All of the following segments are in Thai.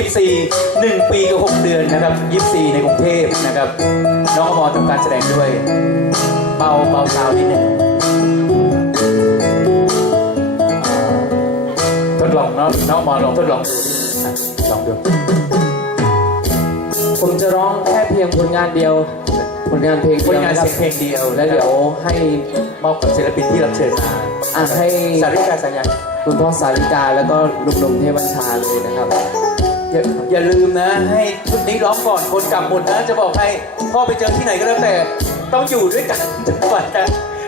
ยิปซีหนึ่งปีกับหกเดือนนะครับยิปซีในกรุงเทพนะครับ น้องอมรทำการแสดงด้วย เบาเบาเท้านิดหนึงทดลองเนาะน้องอมรลองทดลองดูอะลองดูผมจะร้องแค่เพียงผลงานเดียว ผลงานเพลงผเดีลยวงานนะครับเสียงเพลงเดียว แล้วเดี๋ยวให้มอบกับศิลปินที่รับเชิญมาอะให้สาริกาสัญญาคุณพ่อสาริกาแล้วก็ลุงนมเทพบัญชาเลยนะครับ อย่าอย่าลืมนะ ให้ชุดนี้ร้องก่อนคนกลับหมดนะ จะบอกให้พ่อไปเจอที่ไหนก็แล้วแต่ ต้องอยู่ด้วยกันจนกว่าจะ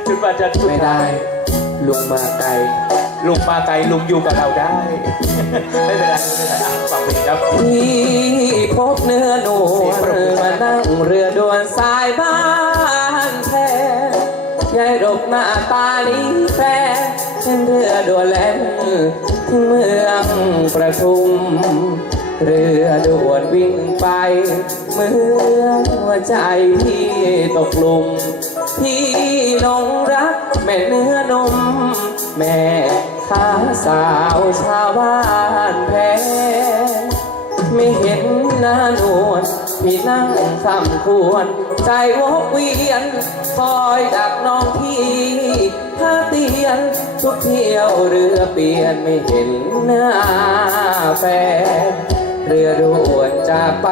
จนกว่าจะสุไม่ท้าได้ ย ลุงมาไกล ลุงมาไกลลุงอยู่กับเราได้ ไม่เป็นไรไม่เป็นไรอะฟังเพลงครับพี่พบเนื้อนวลมานั่งเรือด่วนสายบ้านแท้ยายรบหน้าตาลีแฟเป็นเรือด่วนแล่นถึงเมืองประชุม เรือด่วนวิ่งไป เมื่อหัวใจพี่ตกหลุม พี่หลงรัก แม่เนื้อนม แม่ข้าสาวชาวบ้านแพ้ไม่เห็นหน้านวลพี่นั่งคำควร ใจวกเวียน คอยดักน้องพี่ถ้าเตียน ทุกเที่ยวเรือเปลี่ยนไม่เห็นหน้าแฟน เรือด่วนจากไป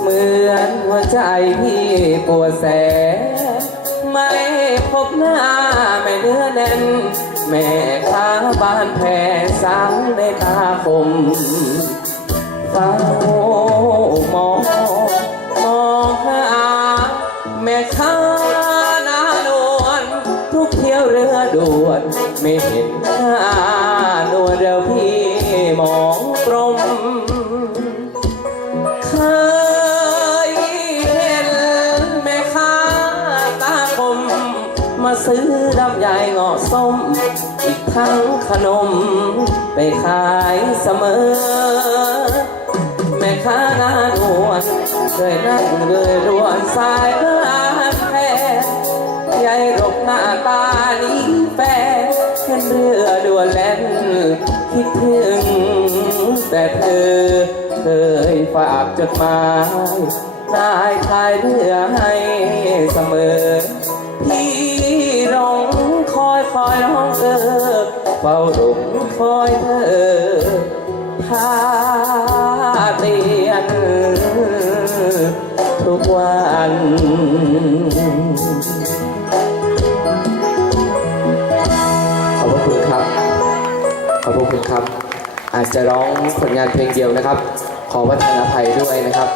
เหมือนหัวใจพี่ปวดแสนไม่พบหน้าแม่เนื้อแน่น แม่ค้าบ้านแผ่สาวในตาคมเฝ้ามองมองหาแม่ค้าหน้านวลทุกเที่ยวเรือด่วน ไม่เห็นหน้านวลเดียวพี่มอง มาซื้อลำไยเงาะส้ม อีกทั้งขนม ไปขายเสมอ แม่ค้าหน้านวลเคยนั่งเรือด่วนสายบ้านแพยายรบหน้าตานี้แฟนเห็นเรือด่วนแล่นคิดถึง แต่เธอเคยฝากจดหมายนายทายเรือให้เสมอ เฝ้าหลงคอยเธอพาเตียนทุกวันขอบพระคุณครับ ขอบพระคุณครับ อาจจะร้องผลงานเพลงเดียวนะครับ ขอประทานอภัยด้วยนะครับ